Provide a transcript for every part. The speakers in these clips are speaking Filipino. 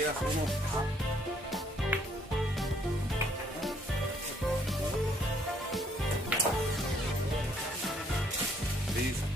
Kuya, sumo. Please.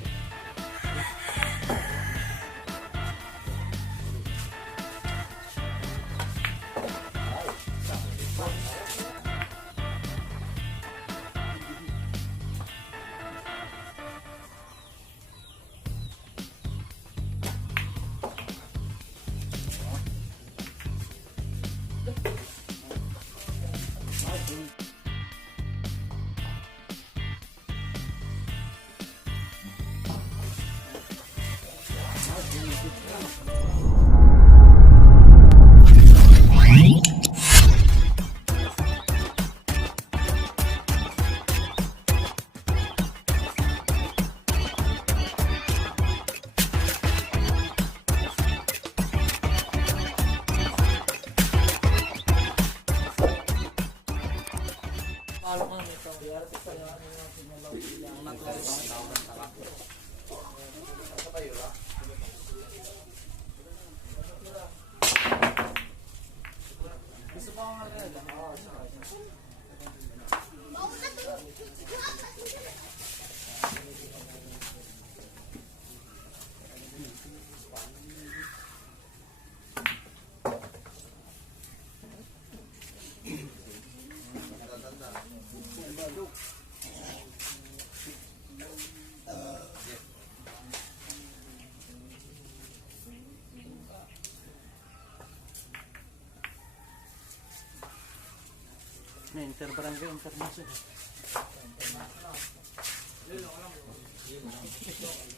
May interbarangay information.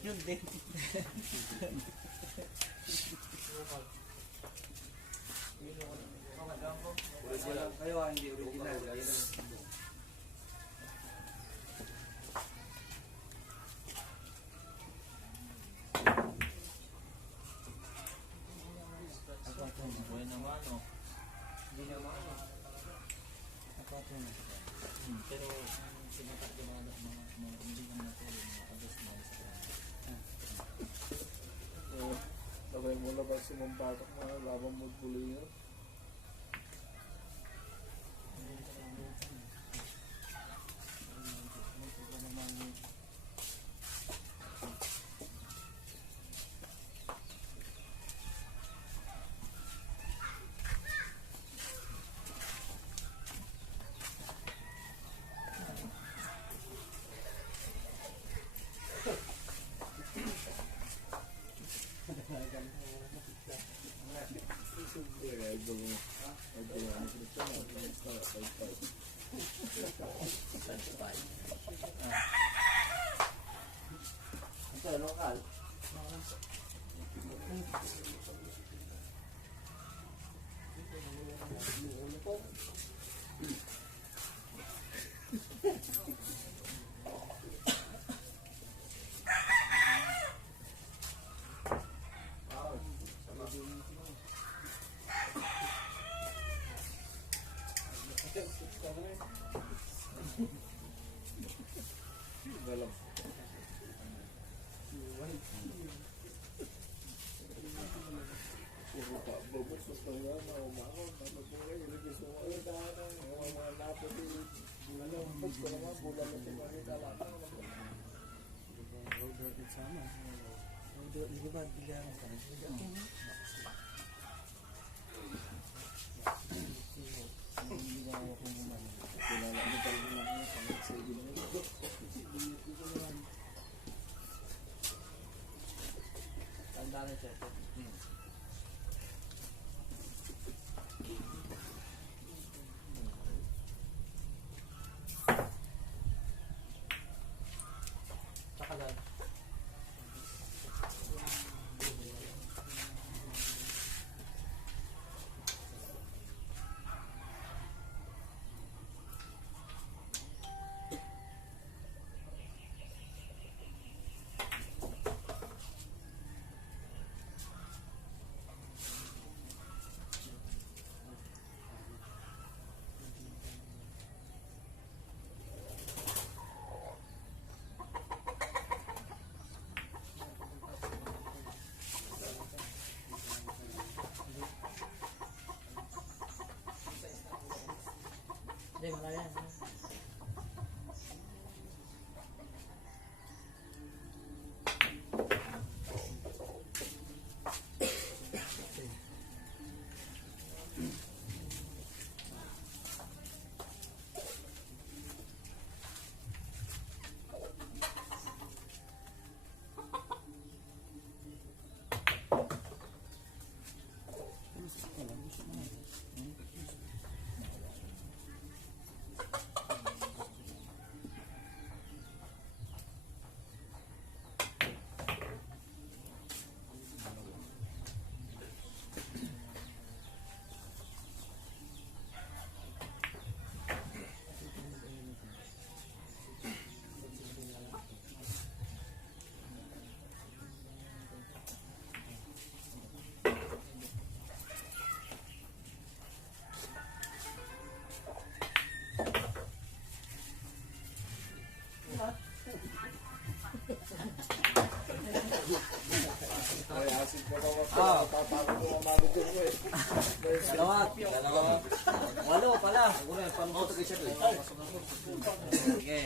Yun din. Kayo hindi original. Pero sinatak yung mga hindi naman natin mga adjust na sa Sabay mo na ba sumampatak mga labang mo puli yun? ito, lokal. Tatapos ko ang manager ko eh. Dalawa. Walo pala. Sige.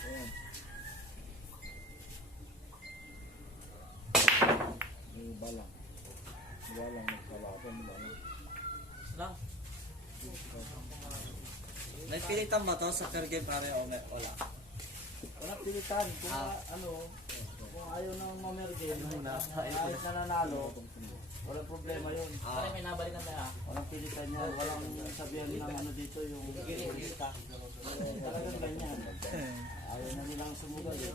Ayan. Iba lang. Iba lang nagkalaban ba? Lang. May pilitan ba to sa per game pare o wala? Wala pilitan. Kung kung ayaw nang mamergin, ayos na nanalo, walang problema yun. May nabalikan na Walang pilitan yan. Walang sabihan ng ano dito yung lista. Talagang ganyan. Ayaw na nilang sumugal eh.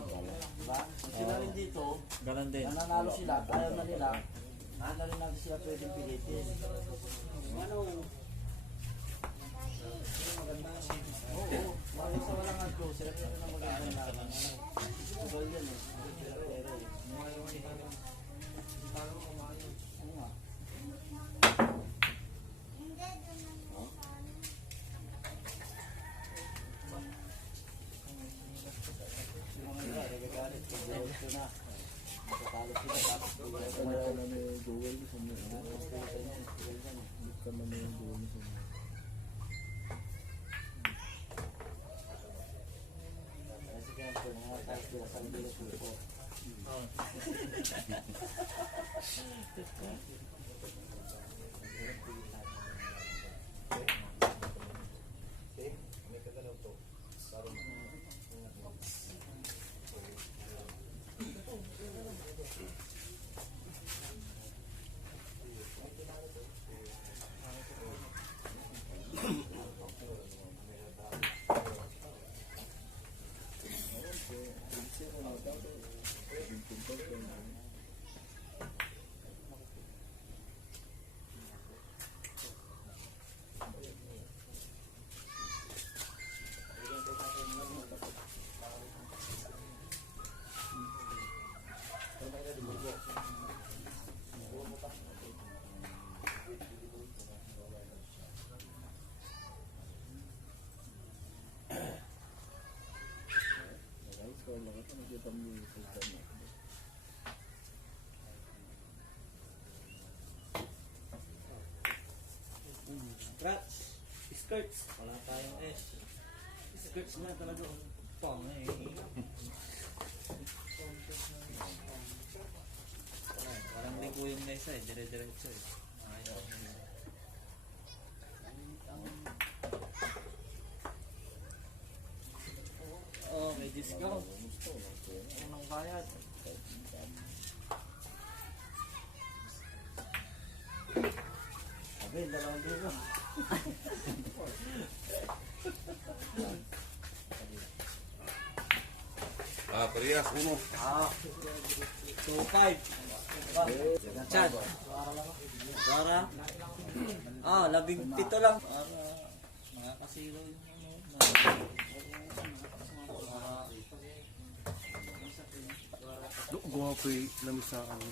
Diba? Kung sila rin dito, Ganon din. nananalo sila, ayaw na nila, hindi na rin natin sila pwedeng pilitin. Oo, bakit sa walang adko, sila rin na magandang laban. Sugal yan eh. Pero, ano nga? Yung mga iba, nagagalit, pag-uwi ko na. Magkatalo sila, tapos bigay ko Kaya na. na ni Joel sa mga ano. Hindi ka man ni Joel sa mga. Kasi kaya po, mga tayo sila sa bilo po. So, lahat na nakita mo yung system mo. Scratch. Skirts. Wala tayong S. Skirts na talaga. Pang eh. Parang hindi ko yung nesa eh. Dire-diretso eh. Ayaw. Oh, may discount. Unang bayad. Sabi, dalawang libo. Parehas, uno. 2.5. Chan. Para. 17 lang. Para mga kasilo yung Guwapo yung lamisa ang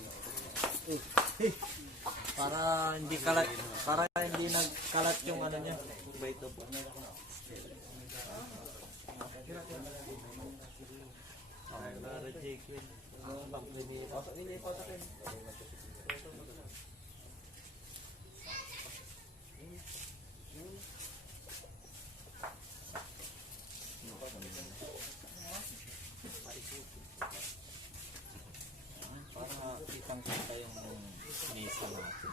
para hindi kalat, para hindi nagkalat yung ano niya. Ba ito po? Para Jake Quinn. Para kitang-kita yung mesa natin.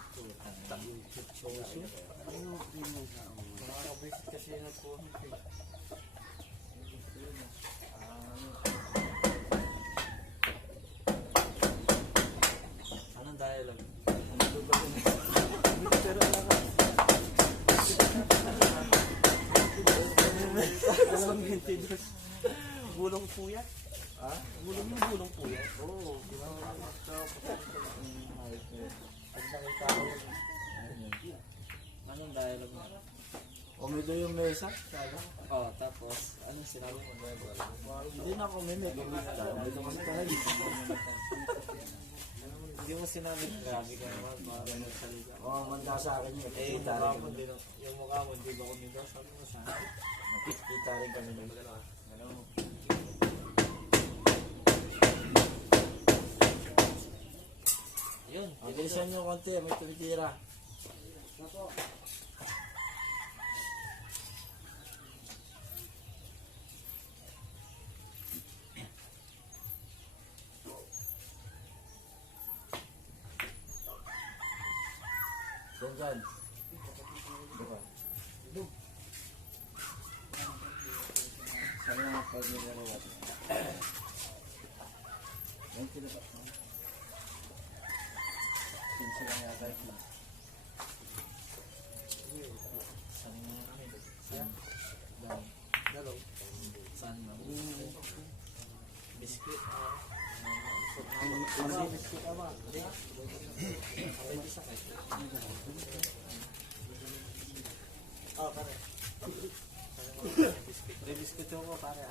Nakaka-visit kasi na po. Anong dialogue? Bulong puyat? Ha? Bulong puyat? Oo. Pag nakita ko yun. Anong dialogue mo? Umido yung mesa. Sabi. Oh, tapos, anong sinabi mo? Hindi na ako mimik. Umido kasi talaga. Hindi mo sinabi, grabe ka naman, parang nagsalita. Oo, manda sa akin yun. Eh, yung Kita mukha rin mo, kami. yung mukha mo, hindi ba kumido? Sabi mo siya. Kita rin kami. Bilisan nyo konti, may tumitira. Diyan. Saan yung mga pwede nyo rin? Yan sila ba? Pinsa lang yata ito. Saan yung mga kami? Dalaw. Saan mo? Biscuit. Ano biscuit ba? Pwede sa kayo. Oh, pare. May biscuit ko pare.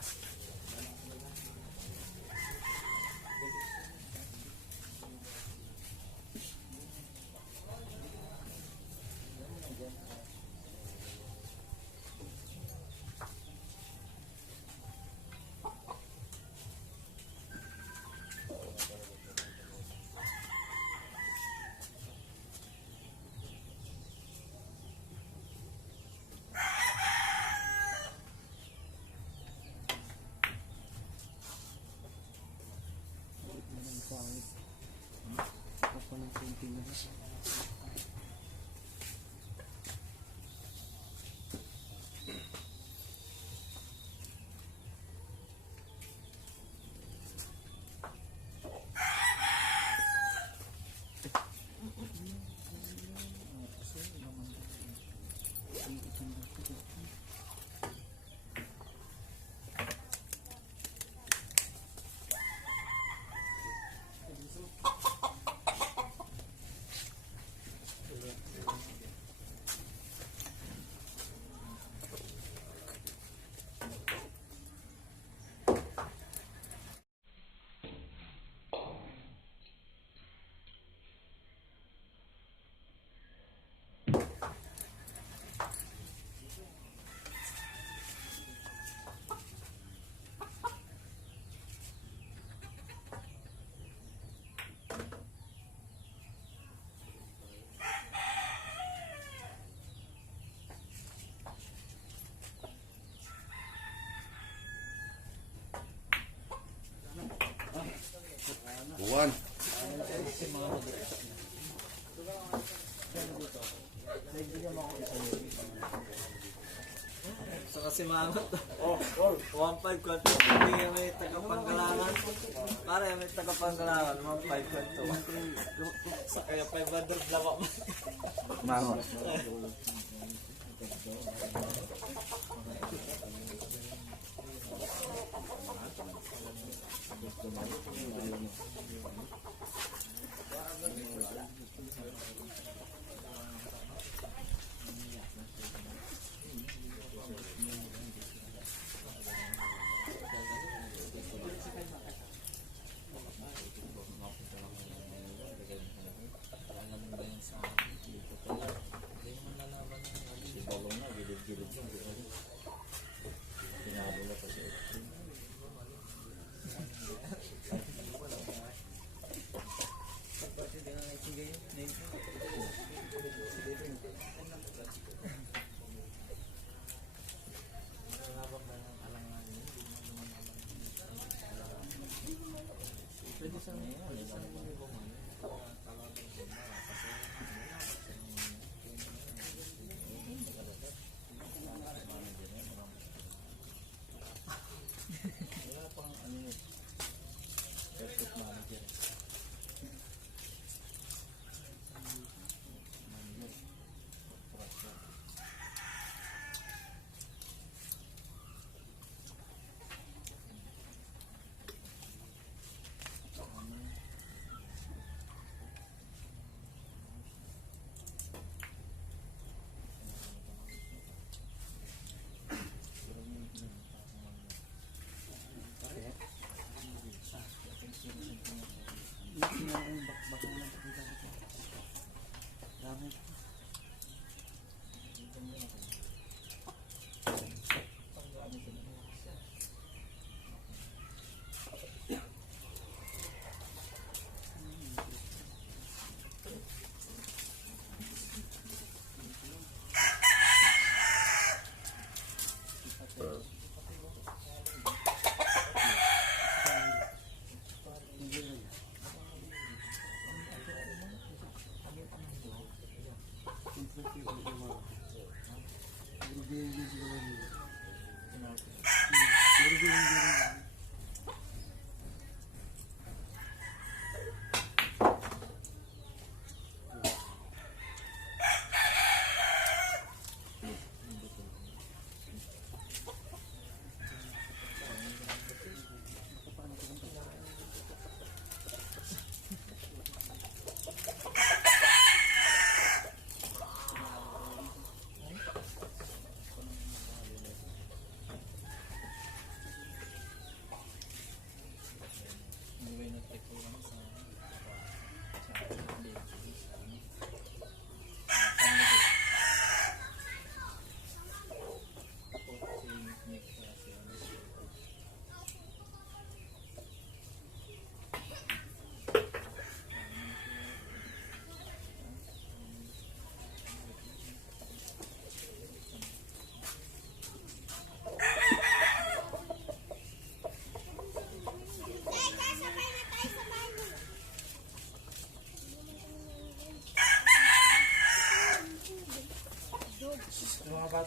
Buwan. Sa kasi mangot. 1.5 kwanto. Hindi may tagapanggalangan. Pare, may tagapanggalangan. 1.5 kwanto. Sa kaya 500 lawak mo. Mangot.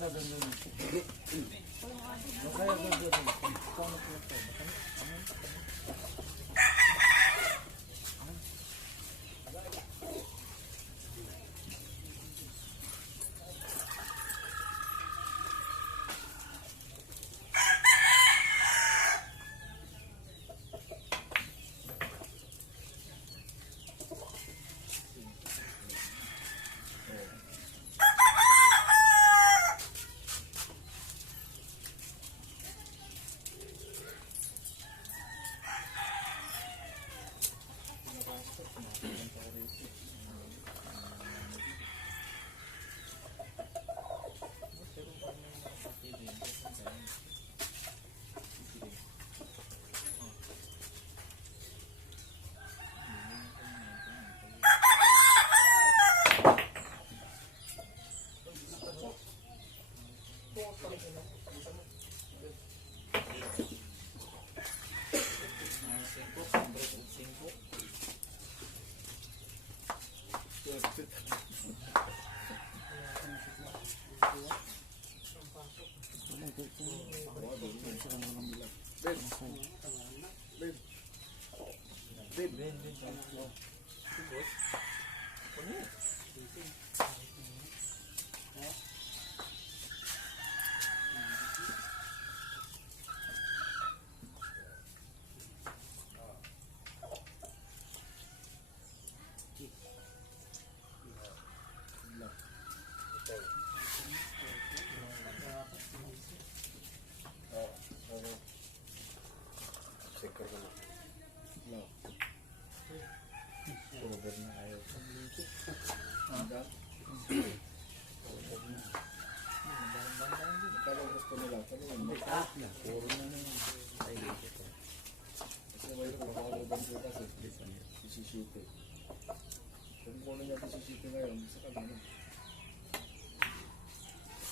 ka doon doon. Doon kayo doon doon. Ikaw na po ito. Kalau gusto nila, puro na naman. Kasi may kapakalaban ko kasi, isisiti. Kung kunin natin isisiti ngayon, sa kanina.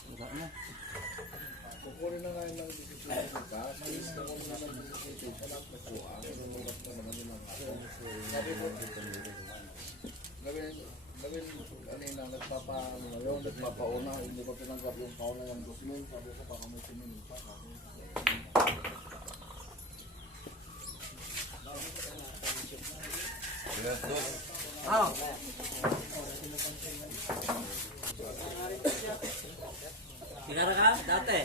Wala na. Kukunin na ngayon ng isisiti ka, malis na kunin na ng isisiti, anak na po, akin ang ulat na naman yung mga ako. Sabi ko, gawin kanina, nagpapaano ngayon, nagpapauna, hindi ko tinanggap yung pauna yung dosmin, sabi ko baka may sinin pa. Parehas dos. Tingara ka dati.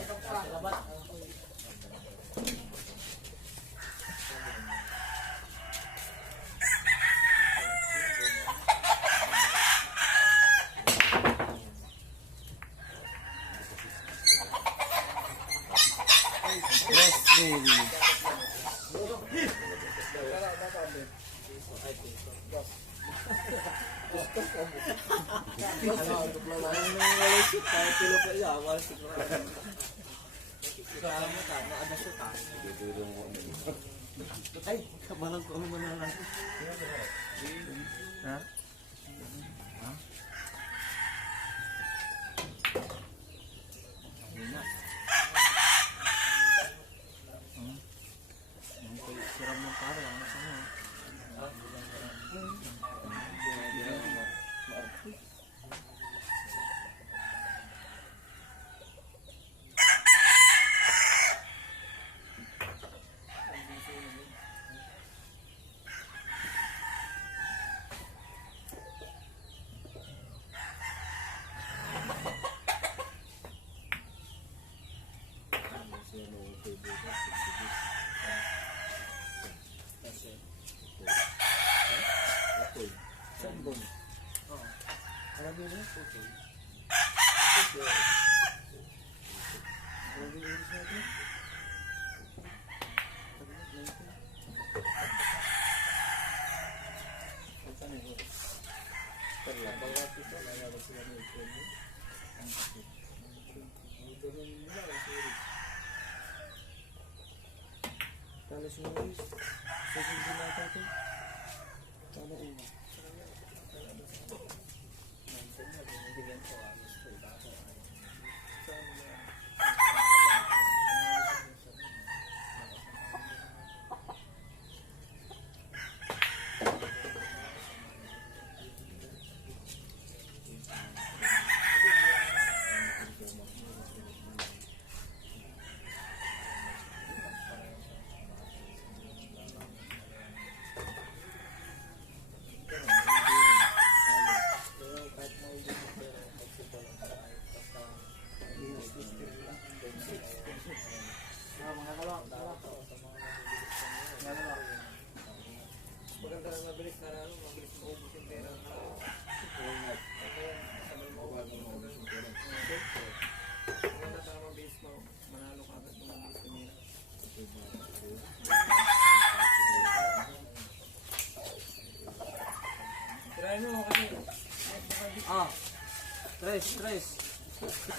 Ay, kamalang ko ang manalang. Ha? Siram ng pare, ano sa mo? Talas mo guys. Sa hindi natin ito. Tala una. maganda na mabilis na ano, mabilis maubos yung pera. Maganda na mabilis mo, manalo ka agad ng mabilis kumira. Tirahin mo kasi. Ah, tres.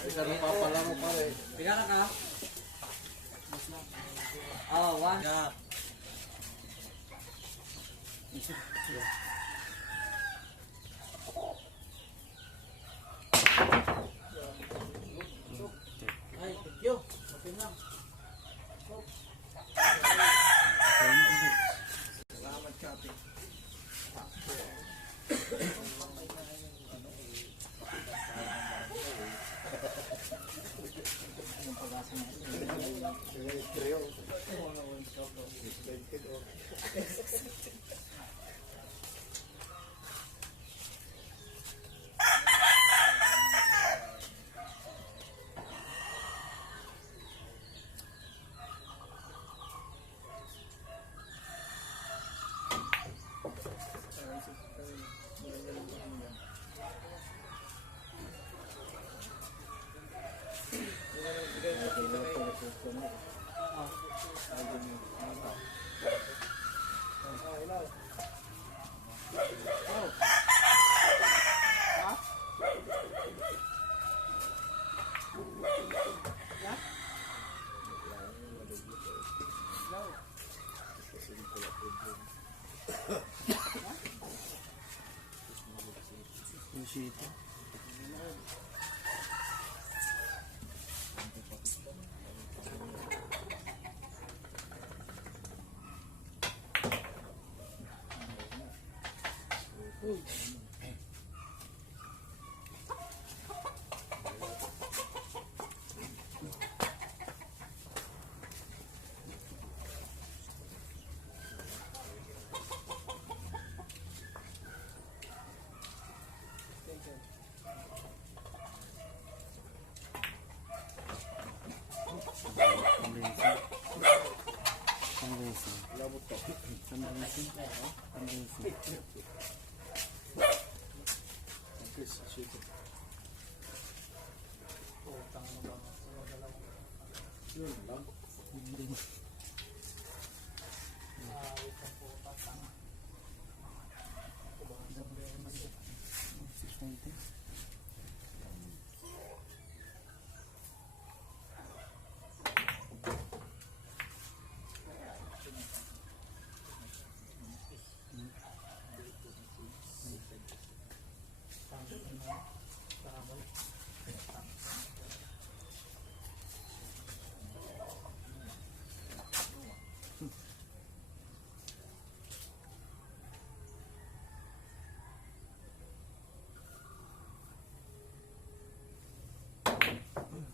Ikaw napapala mo pare. Pigara ka? Oh, one. Yeah. Ay, thank you. Okay na. Salamat, Kapi.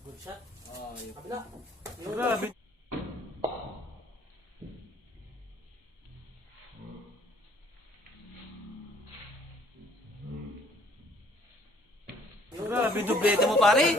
Good shot. Ay, Kabila. Grabe. Grabe, dublete mo pare.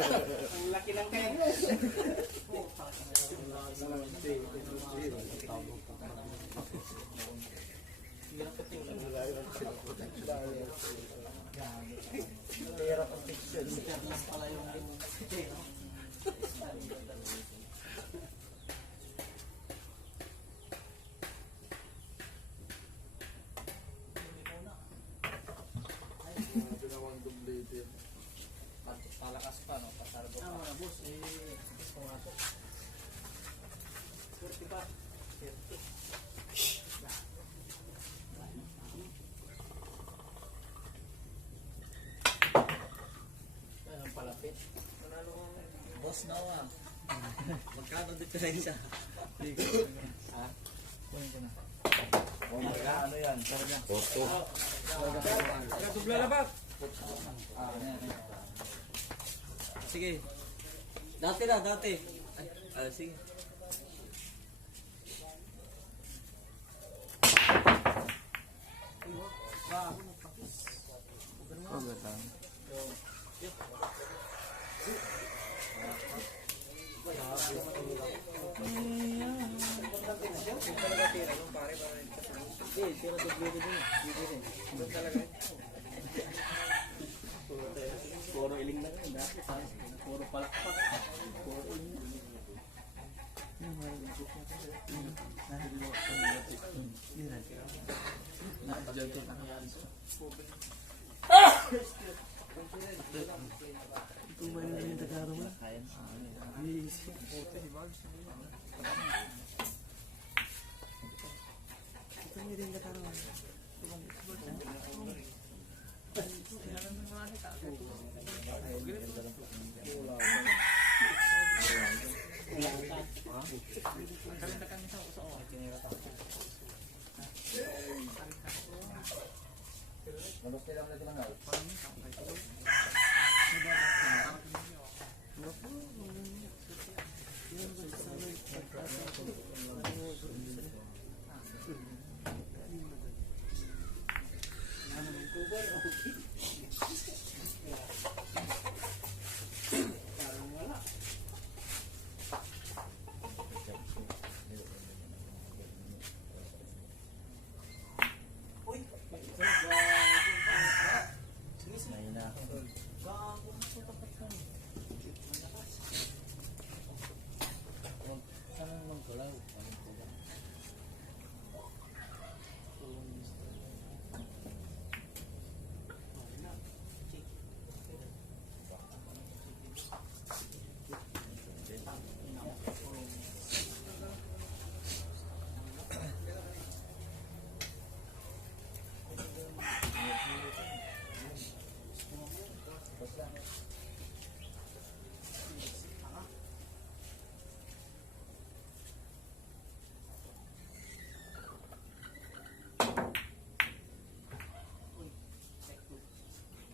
pinawang dublete. Palakas pa, no? Pasarbo pa. Mga boss, gusto nga to. Swerte pa. Ang palapit. Boss na ako ah. Magkano diferensya? Ha? Kunin ko na. Ano yan? Saan yan? Posto. Dubla na ba? Sige. Dati na, dati. Ay, sige. Puro iling lang yun. Dati sa puro palakpak. Puro iling.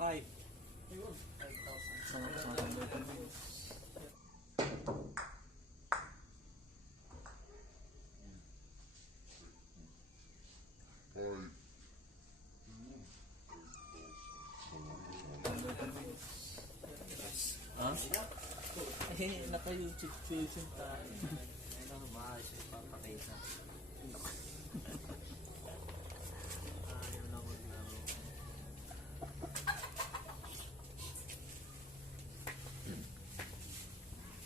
Five. Eh, naka-YouTube station tayo. Ano maayos yung papakita. Ayaw na maglaro.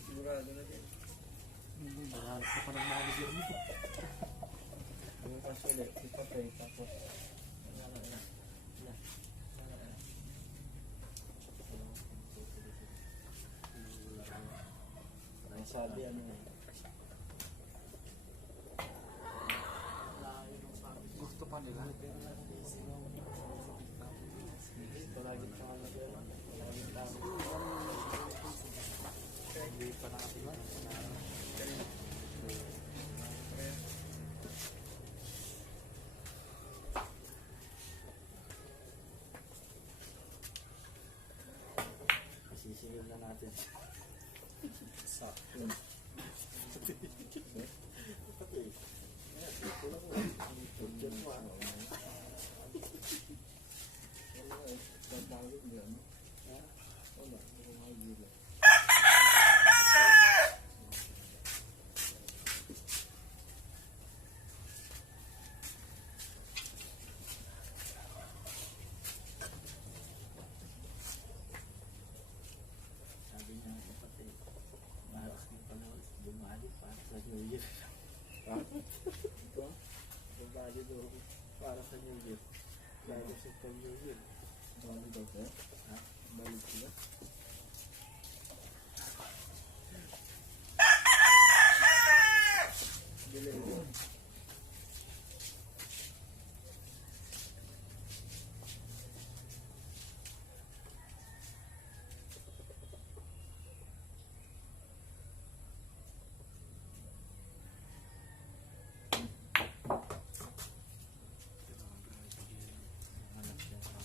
Sigurado na din. Marami ka pa ng manager mo. Bukas ulit, ipatay, tapos ang sabi ano eh. Gusto pa nila. Palagi pa nga nag-ano, palagi tama. Hindi pa nakatiwan. Sisingil na natin. Sakto. Pati. Kulang mo. Pagkat mo ano. Tatawag yan. Wala. Wala. Wala. Sabi niya, kapatid, maras mo pa na bumalik para sa New Year. Ito, bumalik daw para sa New Year. Lalo sa New Year. Balik daw sir? Ha? Balik sila? Bili ito. Hanap siya sa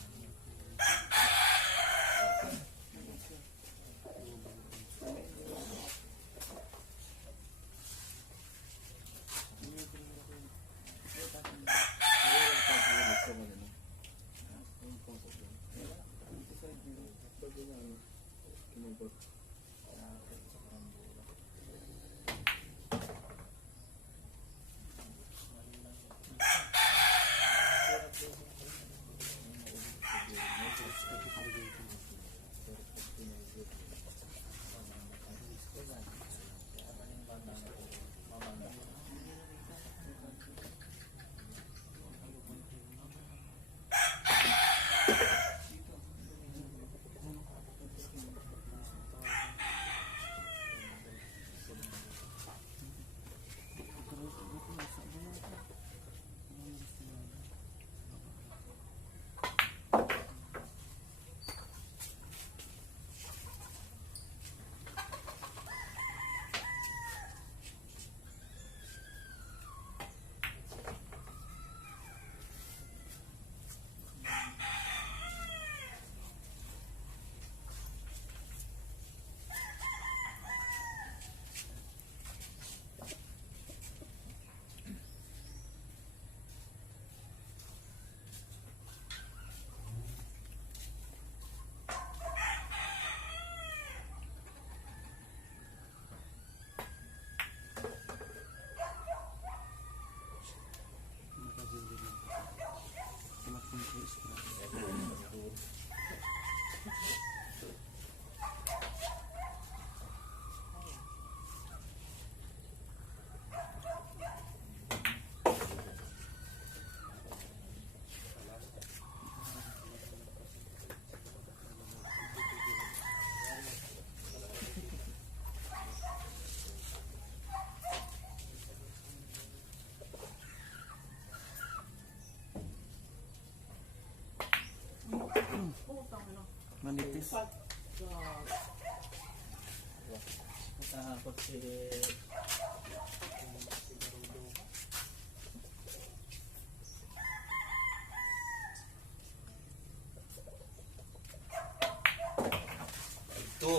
Manipis. Takot si... Ito.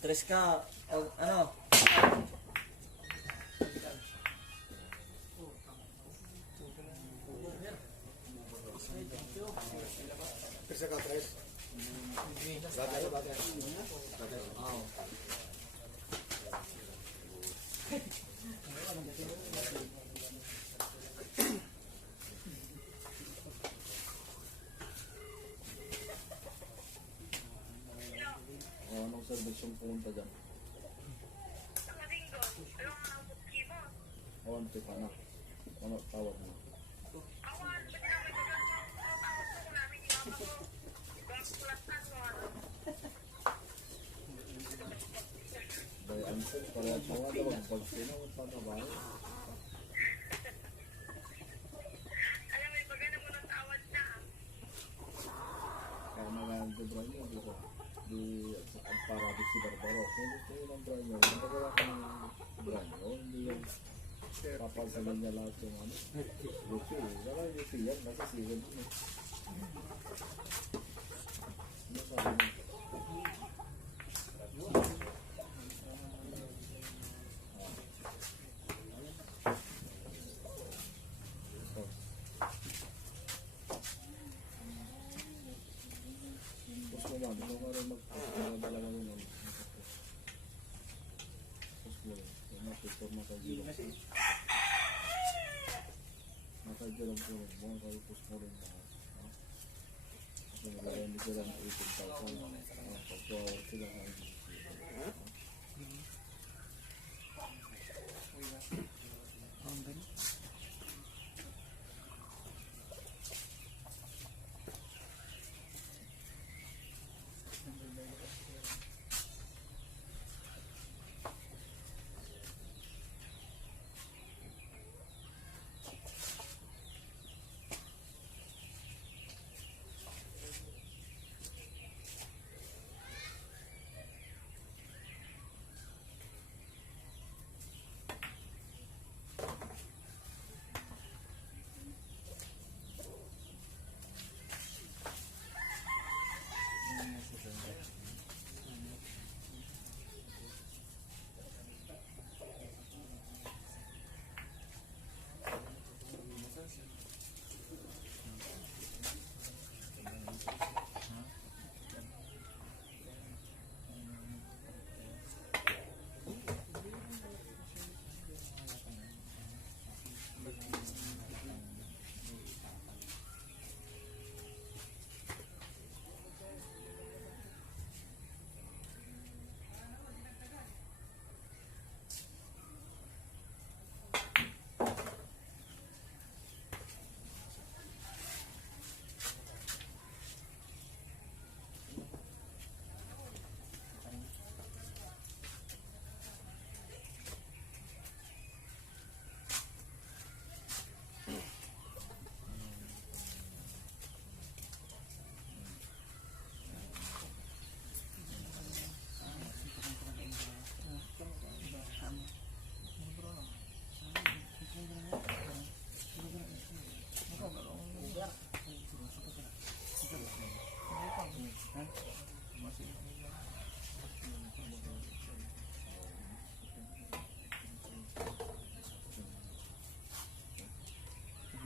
Tres ka, o ano? Anong service yung pumunta dyan? Awan pa na. Ano tawag mo? Bay answer para at mga daw pag sinawag pa na ba? Kaya nag-debra niyo dito. Di para di si Barbaro. Kung gusto nyo ng brand nyo, magagawa ko ng brand nyo. Hindi yung papasalan niya lahat yung ano. Lupi. Wala yung lupi yan. Basta season yun eh. Ano sabi niya? Tapos mo ba? Di mo ka rin magdala mo yun. Tapos mo rin. Mapipor makagilong. Makagilong po rin. Mga kalipos mo rin. Kasi nagagay hindi sila ng 18,000. Pagpawag sila ng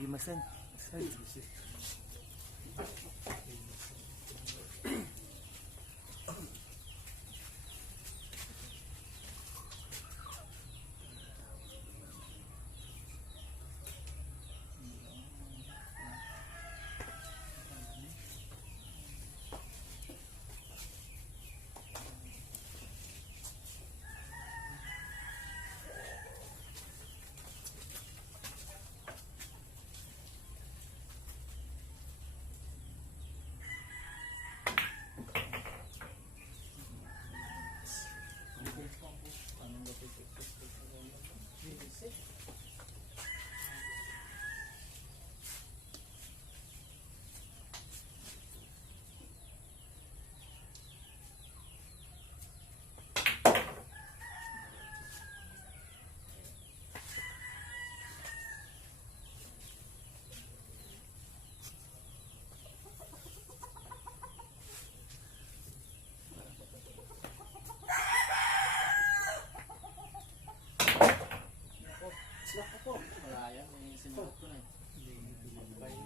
Gimasan. Wala yan, may sinuot ko na eh. Magpay.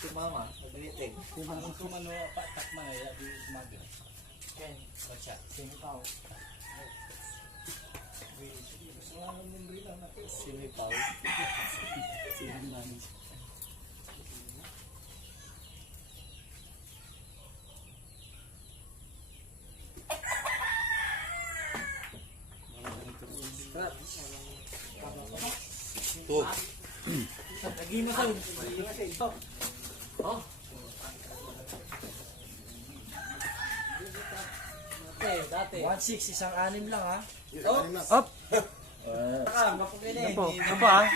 Si mama, mag-meeting. Di ba kung kumano, patak man ay di umaga. Ken, siya? Sino tao? Gusto nga nang membri lang natin. Sinipaw. Sino namin? Lagi mo sa Oh. Dati. 1.6, isang anim lang ha. Up! Mapagkili. Ano po? Ano pa ah?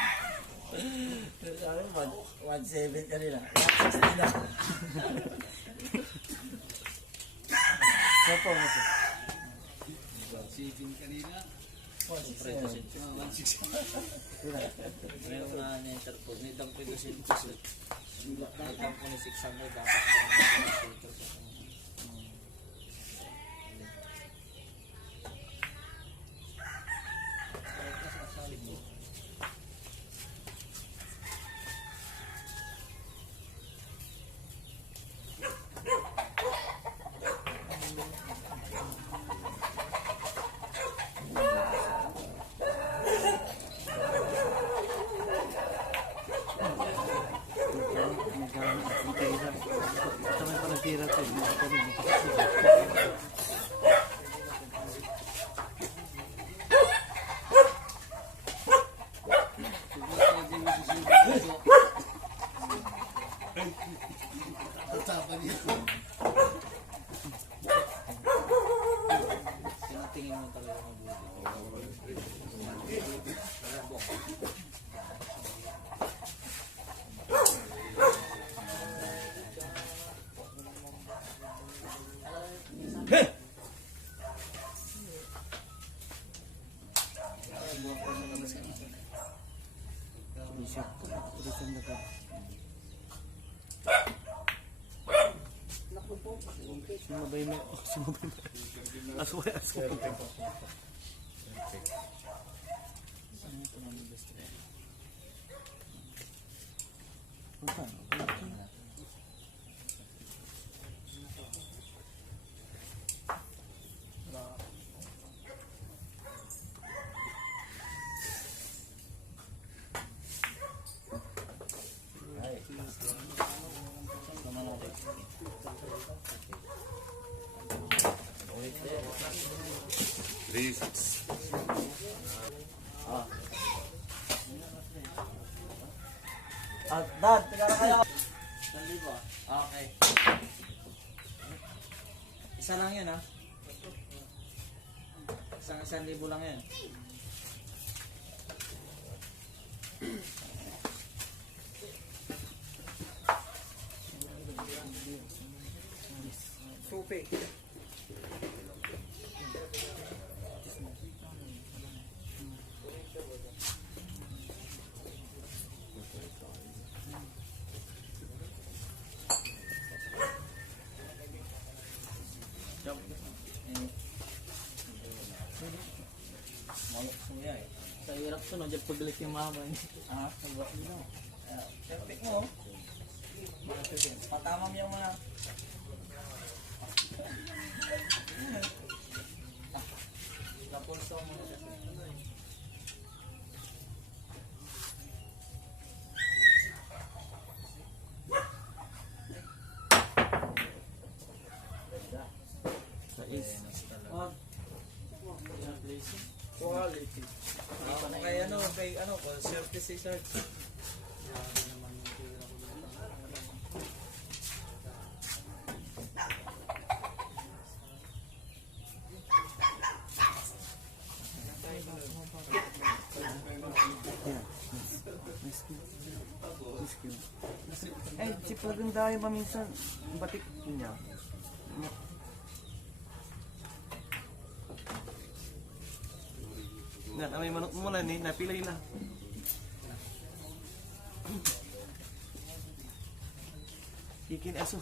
Sabi mo, 1.7 kanila. 1.60 na. Ano po? Ano po? 1.7 kanina. 1.6 Meron na na-interpose. Nidang ko ito sintos. Nidang ko ni 600. Dapat ko Samay pa nagtira ito. tinatingin mo talaga mabuti. Bishop. Tulisan na ka. Sumabay na. Sumabay na. Asway, asway. Dad, tingnan na kayo. 1,000 ah. Okay. Isa lang yun ah. Isang 1,000 lang yun. Supi. Sa hirap to, no? Diyan pagbalik yung mama niya. Ah, sabak mo. Pick mo. Patama mo yung mga... Napulso mo. Quality. Kay ano, service research. talagang dahil paminsan, batik niya. Yan, may manok muna ni, napilay na. Ikin aso.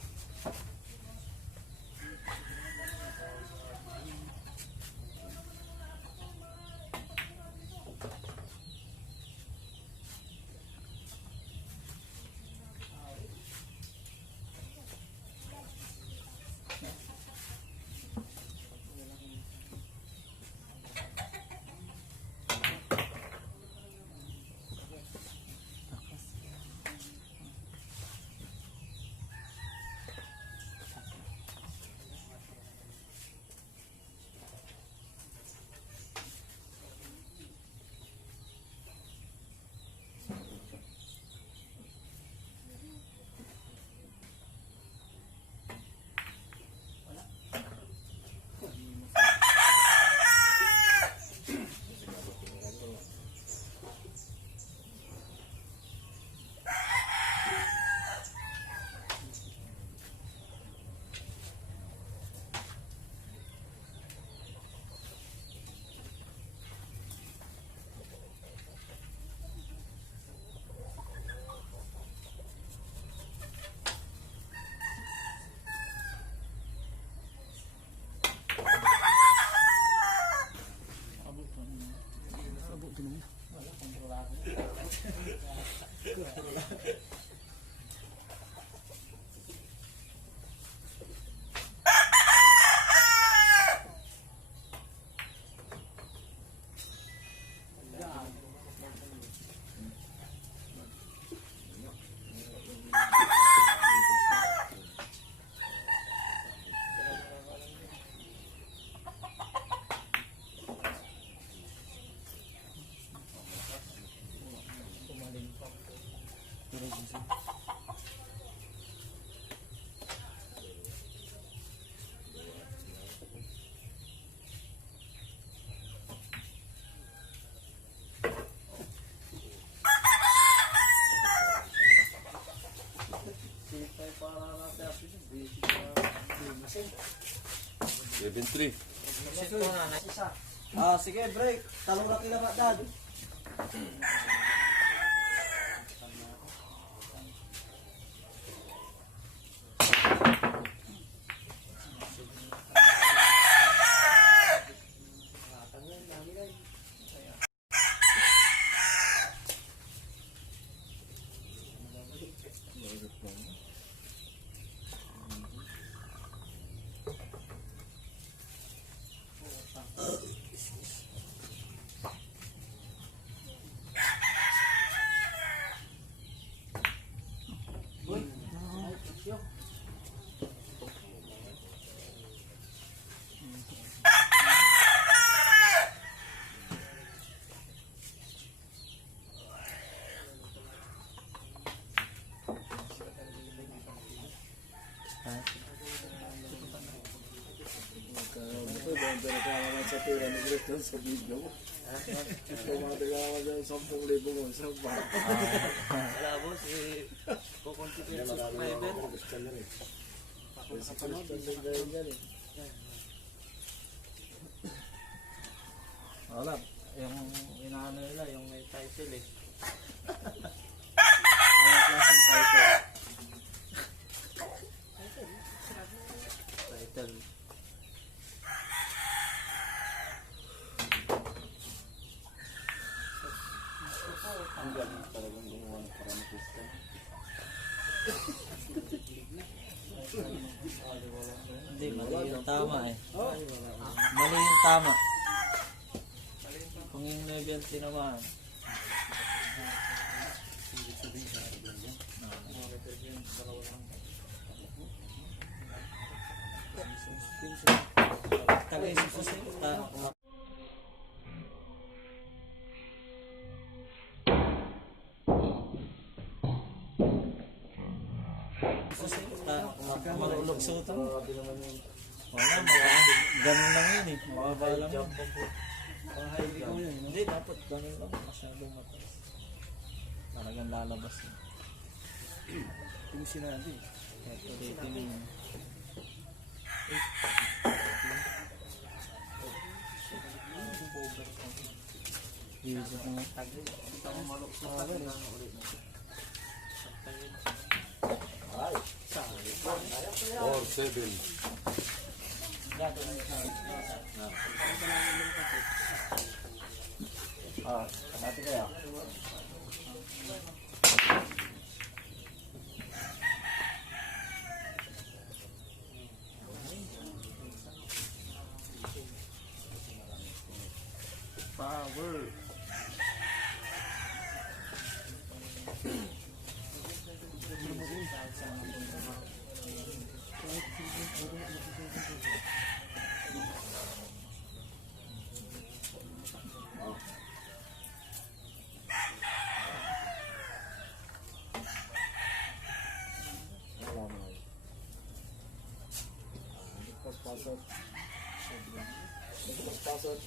Level 3. Ah, sige, break. Talong na kila dad. Sa pera ni Cristo sa video mo. Kung mga tagawa dyan 10,000 mo sa baka. Wala boss, kukonstitute subscriber. Kasi Cristo sa gawin yan eh. Wala, yung inaano nila, yung may title eh. Anong klaseng title? Title. Ang galing talagang gumawa ng para ni Cristo. Hindi, mali yung tama eh. Mali yung tama. Kung yung level tinamaan. Tagay sa susunod. Marulog sa utang. Wala, ganun lang yun eh. Mababa lang yun. Hindi, dapat ganun lang. Masyadong mataas. Talagang lalabas yun. Yung sinali. Calculating. Video ko nga. Ay, 4-7. natin kaya. Power. Wala na. Pasok. Pasok.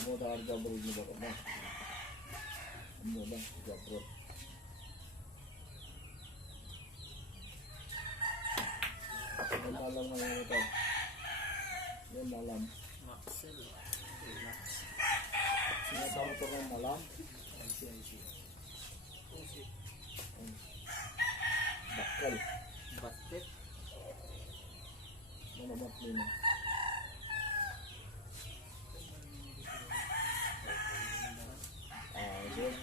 Mudah harga berubah banget nah. Mudah jabrot. Yung malam ngayon ito. Yung malam. Sinasama ito ng malam. Bakal. Basket. Manamat lima. Yun.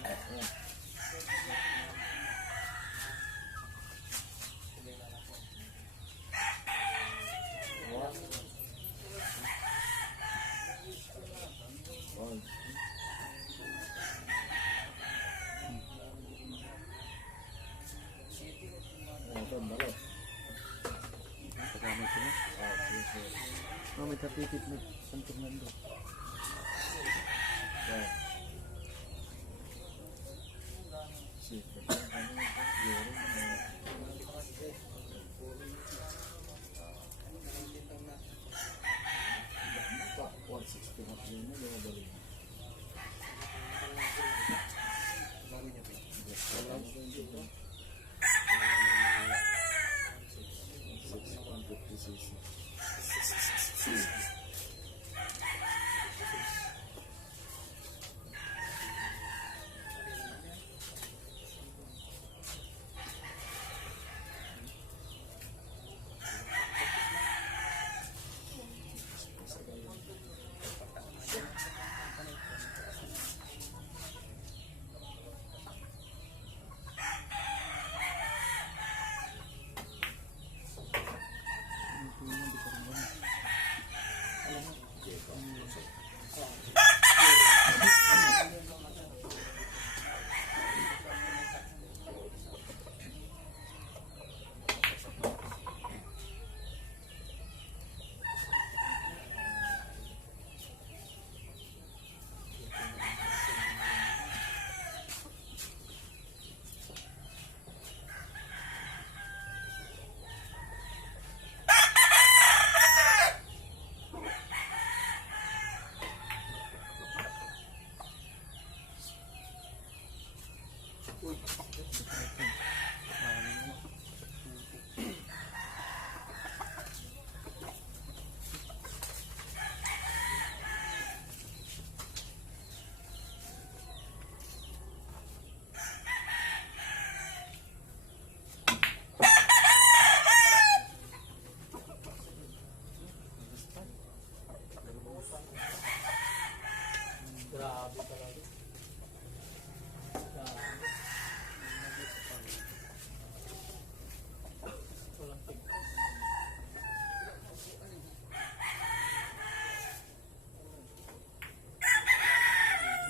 Pagkamay ko na. May kapitid na San Fernando.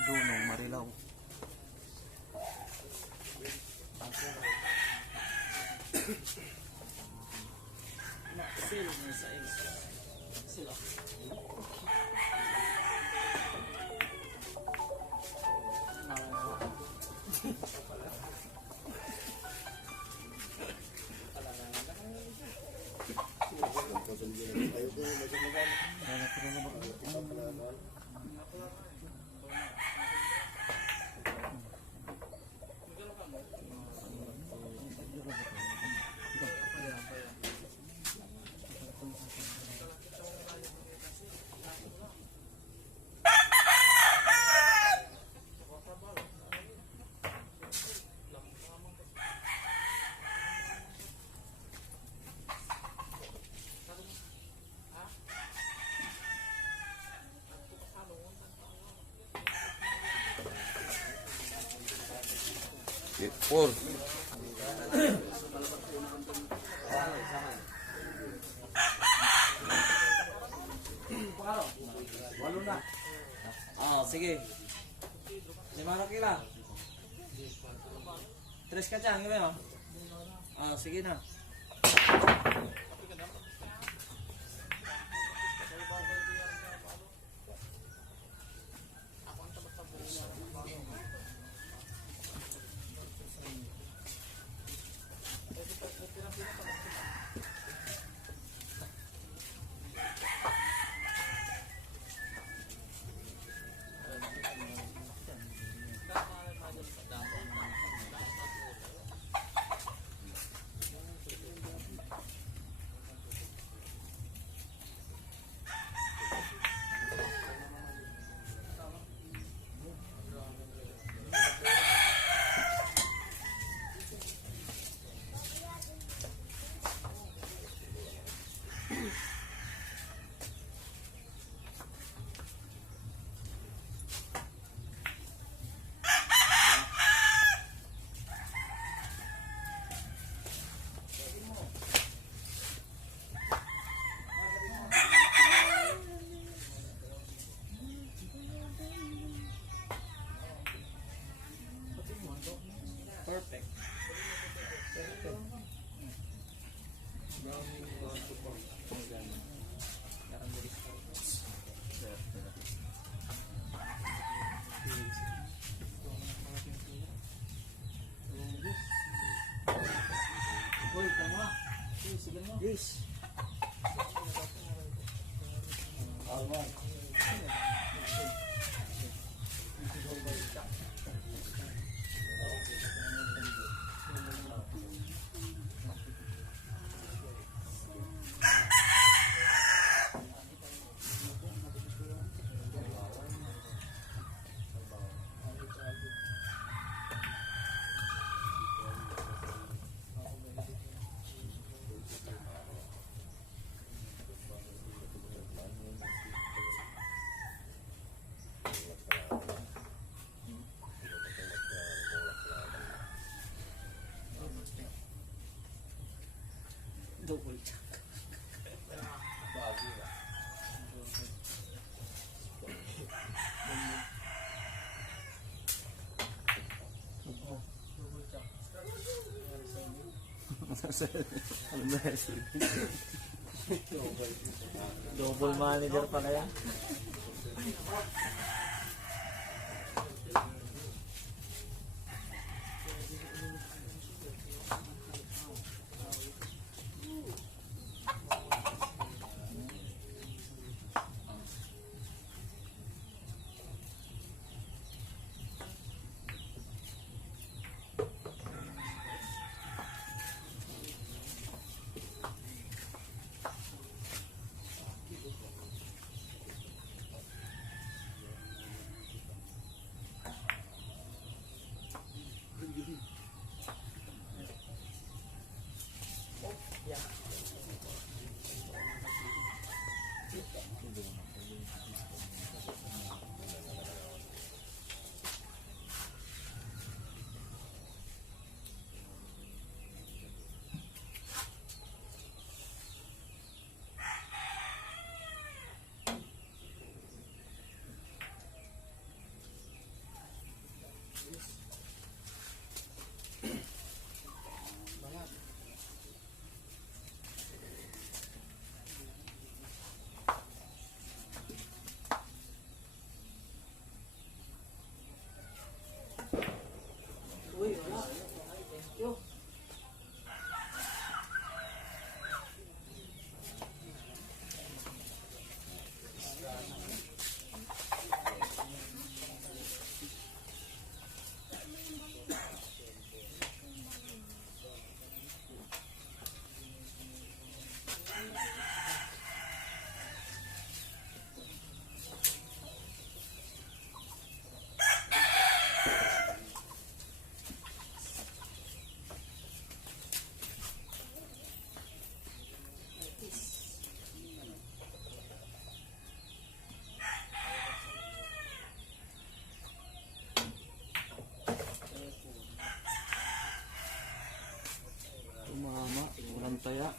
Dunong Marilao. 4. Walo na. Ah, sige. 5 kila. 3 kacang, gimana? Ah, sige na. Perfect. Uy, tama. Uy, sige mo. Yes. Alright. Double check. Double manager pa kaya? taya.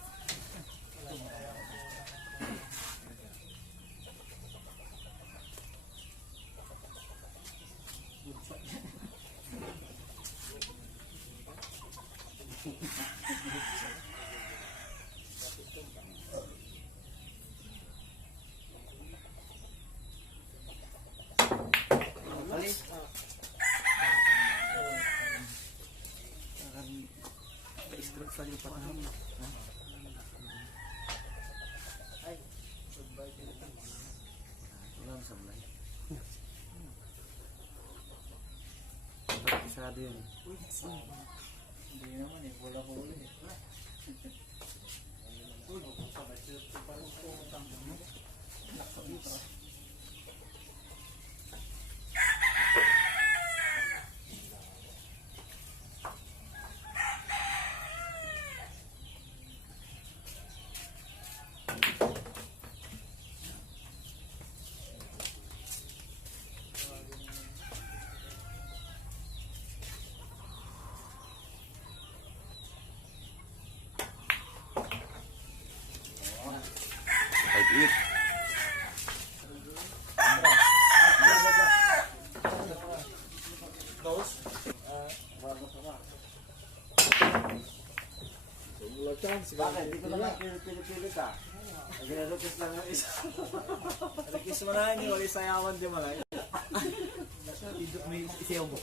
Scratch sa lipat na. Walang sablay. Bakit sarado yun? Hindi naman eh, wala ko ulit. Eat. Wala chance. Bakit? Hindi ko naman pinipili ka. Nag-request lang yung isa. Request mo na yun, wala isayawan di mo lang. May isayaw mo.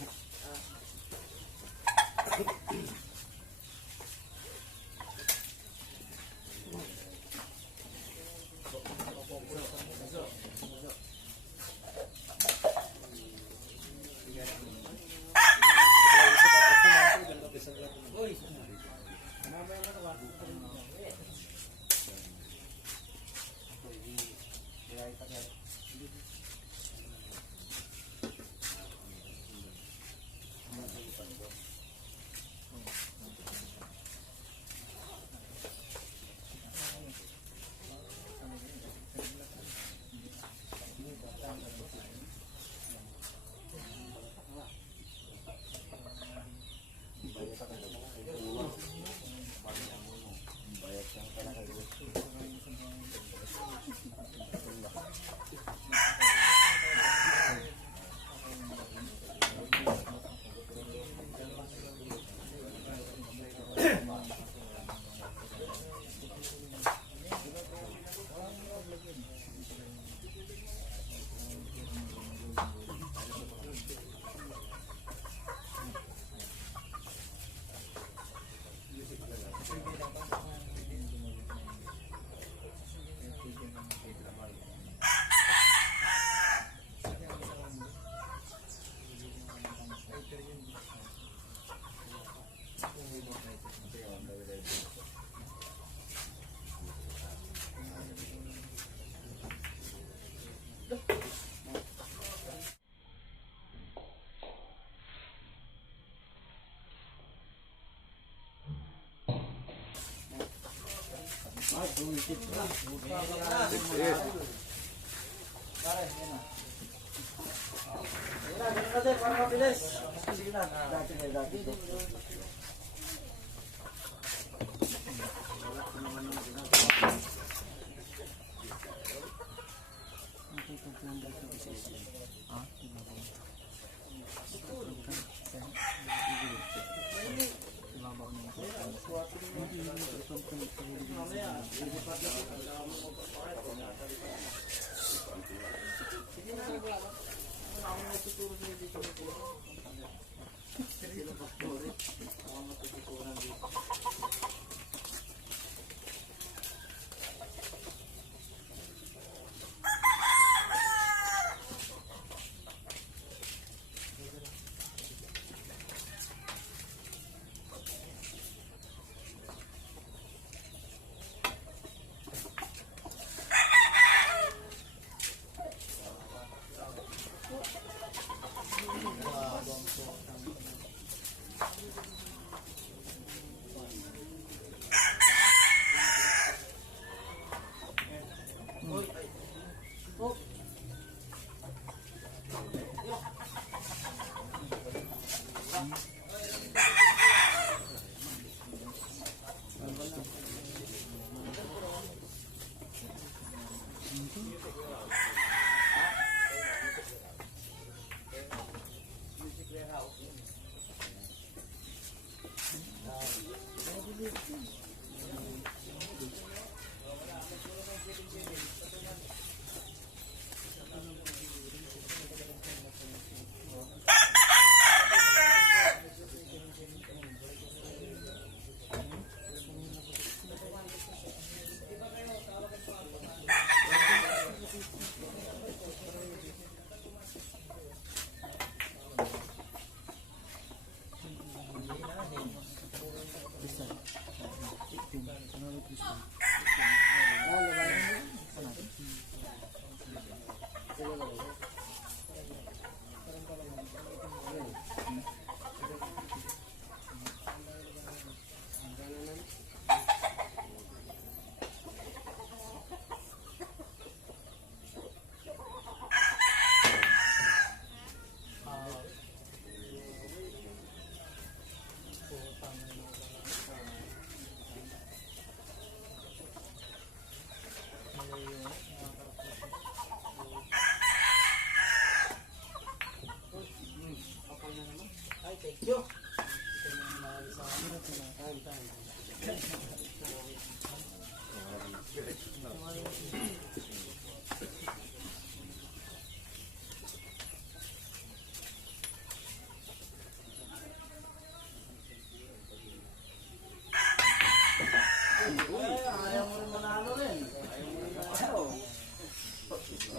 Para mabilis. Sige na. Dati na dati.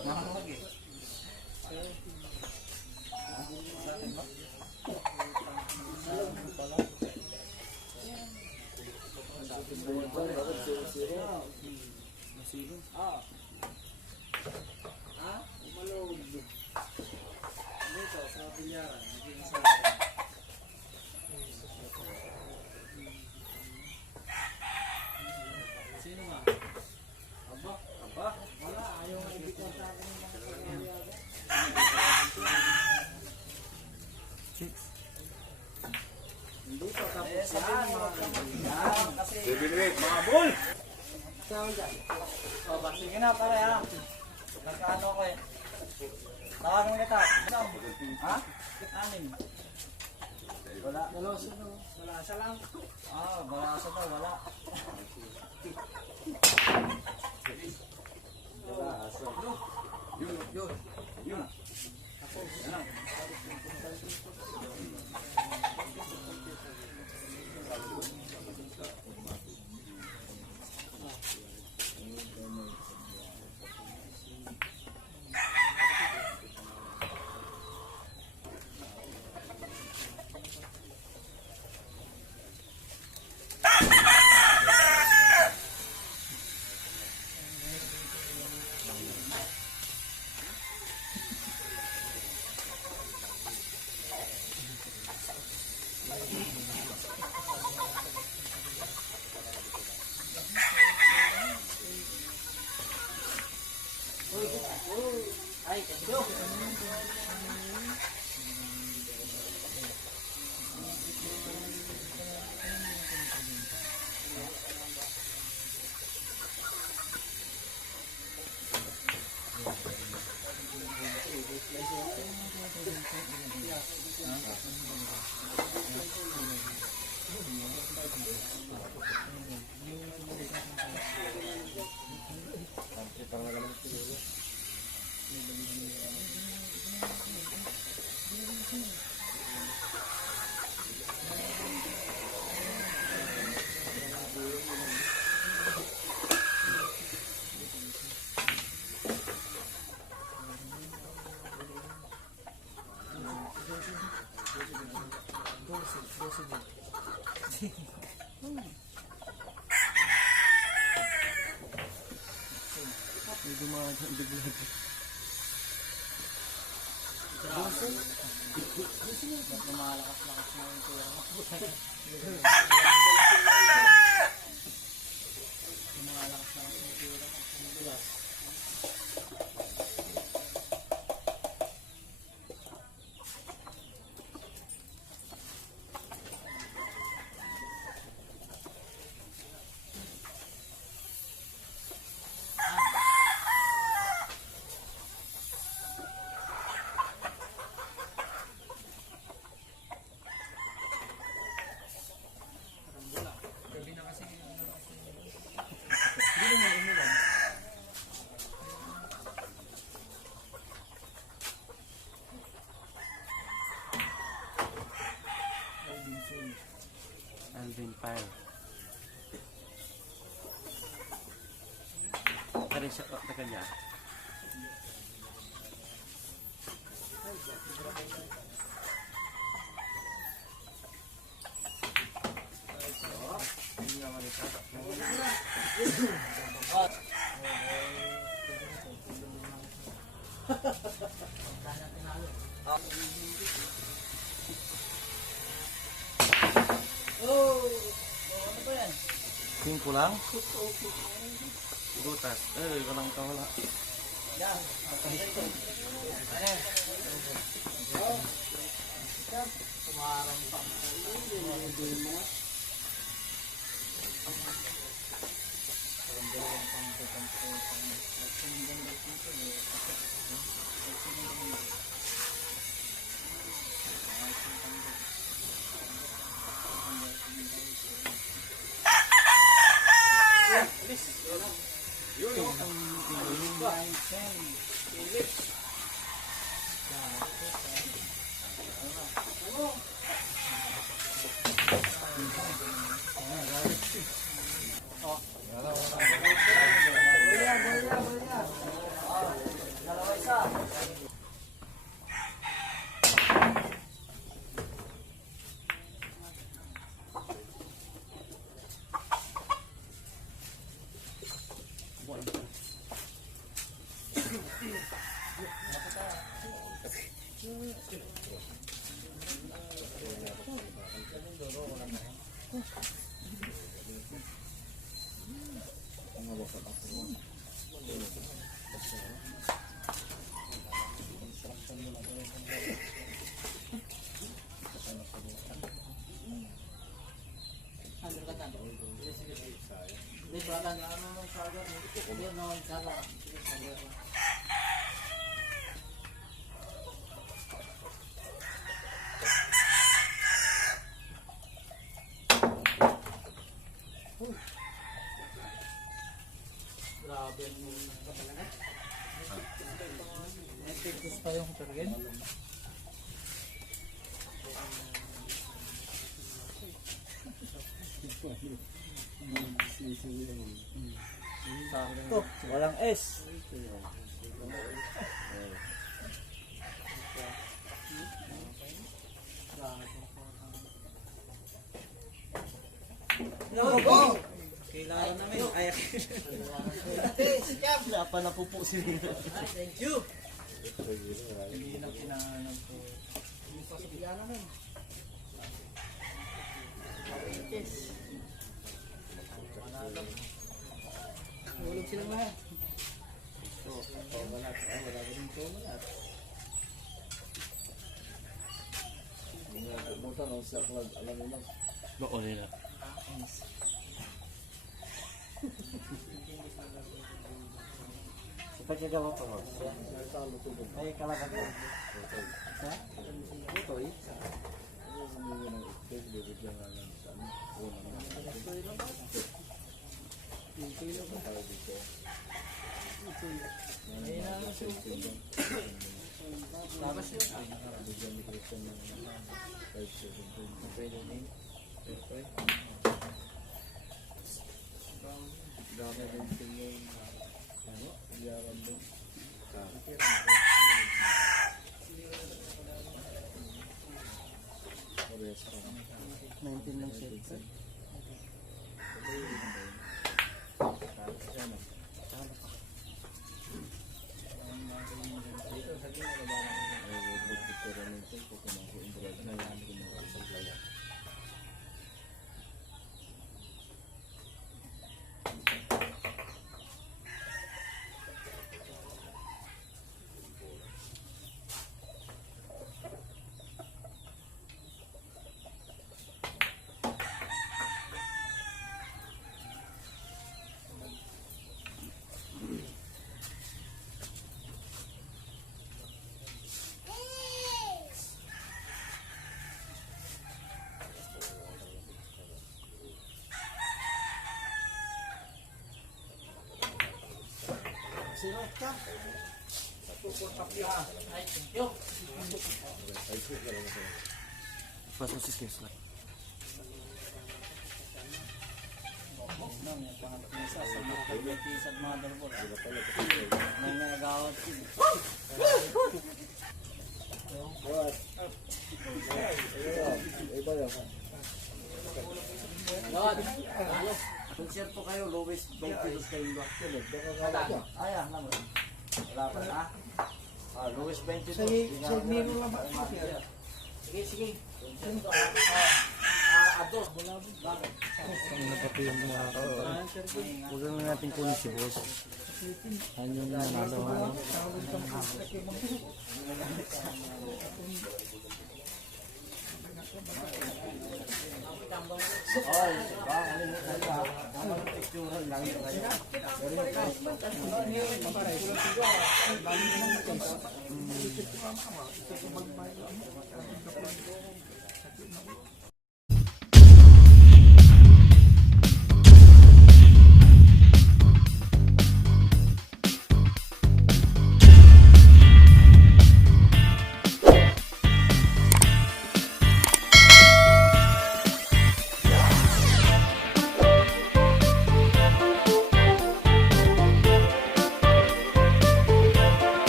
Mahamag eh. Masilong. Umalog. Dito, sa bilyaran. Naging isa. Sino nga? Aba, wala. Ayaw nga ibigay sa akin yung mga bilyaran. Hindi pa tapos yan. Yan, kasi... 7-8, mga bol! Sige na, pare ha. Nagkaano ko eh. Tawagan mo kita. Ha? Anim. Wala. Wala siya lang. Wala siya daw. Wala. Yun. Ay, yo. May dumaan ang bigla. Lumalakas-lakas na yung pera. Lumalakas-lakas na yung pera. Alvin Fire. Tadi siya tekan niya. Ano ba yan? Singko lang. Butas. Walang kawala. Yan. Tumarang pa. Grabe mo na talaga. May pictures pa yung target. Sakto, walang S. Kailangan namin. Ay, wala pa na po si Nina. Thank you. Hindi na kinahanap ko. Yung sasakyan namin. Hulog silang lahat. Wala rin ito. Bukan ang sa club, alam mo lang. Bako nila. Sa pagkagawa ko, Talo to doon. ay kalaban ko. Sa? Ito eh. Ano yung mga ng expect, bibigyan nga lang sa ano. Unang mga tayo dito. Ay na, labas yun. Bigyan ni Christian ng 5-7. Pwede na yun. Dami din yung ano, yaran doon. Ores pa. 19 lang siya. Sirat ka. Ay, thank you. Pas mo si Tesla. Nang yung pangalat ng isa sa mga kagbitis at motherboard. May nagawad ko. What? Iba yan. God! Konserto kayo, lowest 20 kilos kayo ba? Katan? Ay, naman. Wala pa na. Lowest 20 kilos. Sa Nero lang ba? Sige, sige. Ados. Bakit? Ang napati yung mga huwag na natin kunin si boss. Yan yung nanalo. Ay, kalimutan ka. Ang picture lang yung kanya.